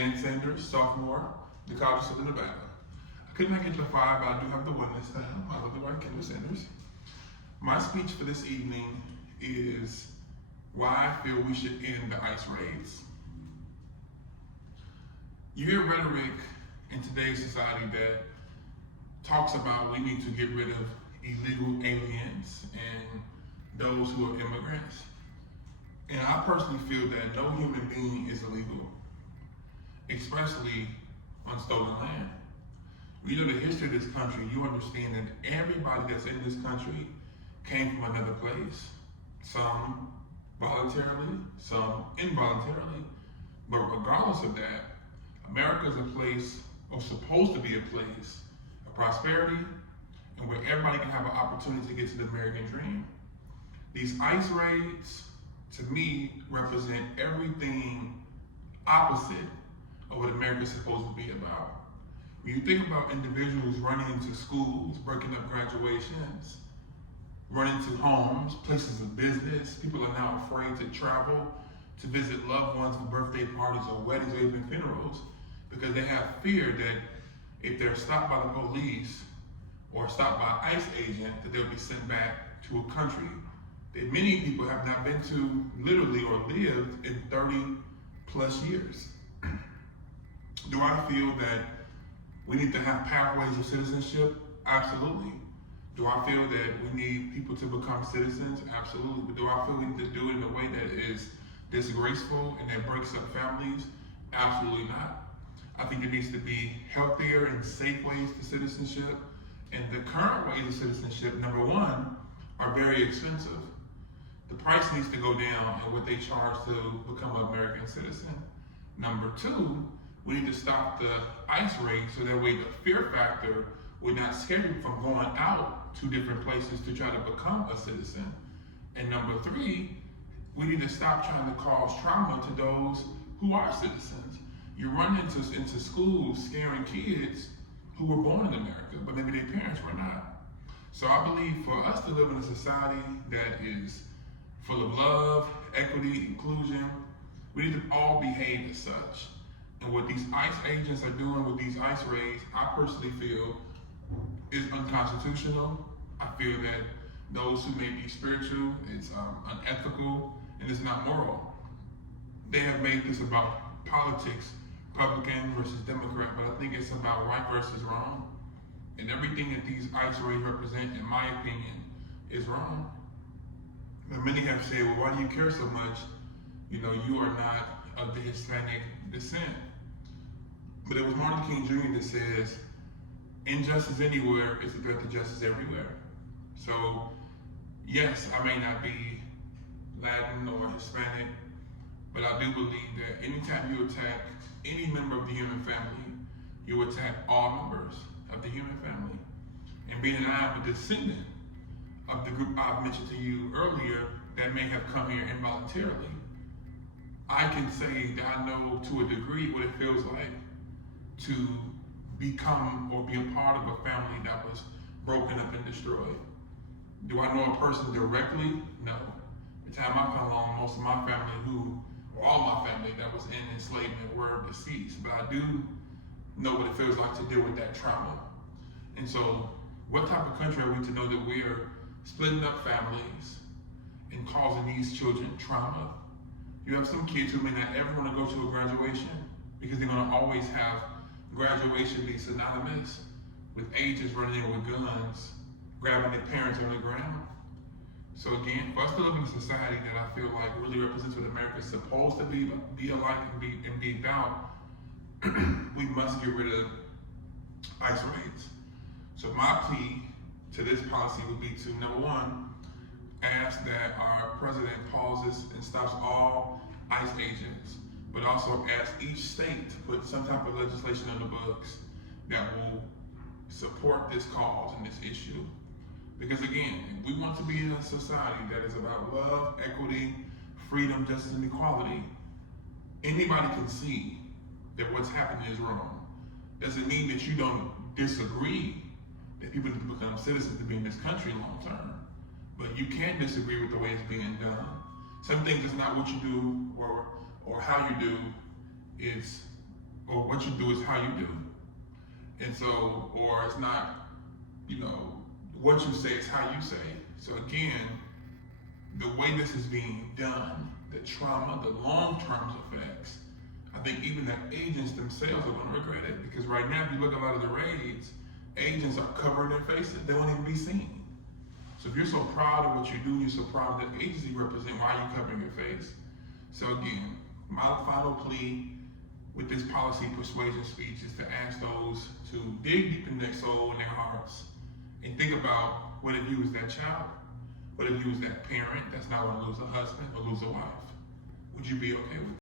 Vance Sanders, sophomore, the College of Southern Nevada. I could not get the five, but I do have the witness. I love the right Kendall Sanders. My speech for this evening is why I feel we should end the ICE raids. You hear rhetoric in today's society that talks about we need to get rid of illegal aliens and those who are immigrants. And I personally feel that no human being is illegal, especially on stolen land. When you know the history of this country, you understand that everybody that's in this country came from another place. Some voluntarily, some involuntarily. But regardless of that, America is a place, or supposed to be a place, of prosperity, and where everybody can have an opportunity to get to the American dream. These ICE raids, to me, represent everything opposite of what America is supposed to be about. When you think about individuals running into schools, breaking up graduations, running to homes, places of business, people are now afraid to travel, to visit loved ones for birthday parties or weddings or even funerals, because they have fear that if they're stopped by the police or stopped by an ICE agent, that they'll be sent back to a country that many people have not been to literally or lived in 30 plus years. Do I feel that we need to have pathways of citizenship? Absolutely. Do I feel that we need people to become citizens? Absolutely. But do I feel we need to do it in a way that is disgraceful and that breaks up families? Absolutely not. I think there needs to be healthier and safe ways to citizenship. And the current ways of citizenship, number one, are very expensive. The price needs to go down in what they charge to become an American citizen. Number two, we need to stop the ICE raid so that way the fear factor would not scare you from going out to different places to try to become a citizen. And number three, we need to stop trying to cause trauma to those who are citizens. You run into schools scaring kids who were born in America, but maybe their parents were not. So I believe for us to live in a society that is full of love, equity, inclusion, we need to all behave as such. And what these ICE agents are doing with these ICE raids, I personally feel is unconstitutional. I feel that those who may be spiritual, it's unethical, and it's not moral. They have made this about politics, Republican versus Democrat, but I think it's about right versus wrong. And everything that these ICE raids represent, in my opinion, is wrong. But many have said, well, why do you care so much? You know, you are not of the Hispanic descent. But it was Martin King Jr. that says, injustice anywhere is a threat to justice everywhere. So, yes, I may not be Latin or Hispanic, but I do believe that anytime you attack any member of the human family, you attack all members of the human family. And being that I am a descendant of the group I've mentioned to you earlier that may have come here involuntarily, I can say that I know to a degree what it feels like to become or be a part of a family that was broken up and destroyed. Do I know a person directly? No. By the time I come along, most of my family all my family that was in enslavement were deceased. But I do know what it feels like to deal with that trauma. And so, what type of country are we to know that we are splitting up families and causing these children trauma? You have some kids who may not ever want to go to a graduation because they're going to always have graduation be synonymous with ages running in with guns, grabbing their parents on the ground. So again, for us to live in a society that I feel like really represents what America is supposed to be alike and be about, we must get rid of ICE raids. So my plea to this policy would be to, number one, ask that our president pauses and stops all ICE agents, but also ask each state to put some type of legislation on the books that will support this cause and this issue. Because again, if we want to be in a society that is about love, equity, freedom, justice, and equality, anybody can see that what's happening is wrong. Doesn't mean that you don't disagree that people need to become citizens to be in this country long term. But you can disagree with the way it's being done. Some things is not what you do or how you do, is or what you do is how you do. And so, or it's not, what you say is how you say. So again, the way this is being done, the trauma, the long-term effects, I think even the agents themselves are going to regret it, because right now, if you look at a lot of the raids, agents are covering their faces. They won't even be seen. So if you're so proud of what you do, you're so proud of the agency you represent, why are you covering your face? So again, my final plea with this policy persuasion speech is to ask those to dig deep in their soul and their hearts and think about what if you was that child? What if you was that parent that's not going to lose a husband or lose a wife? Would you be okay with that?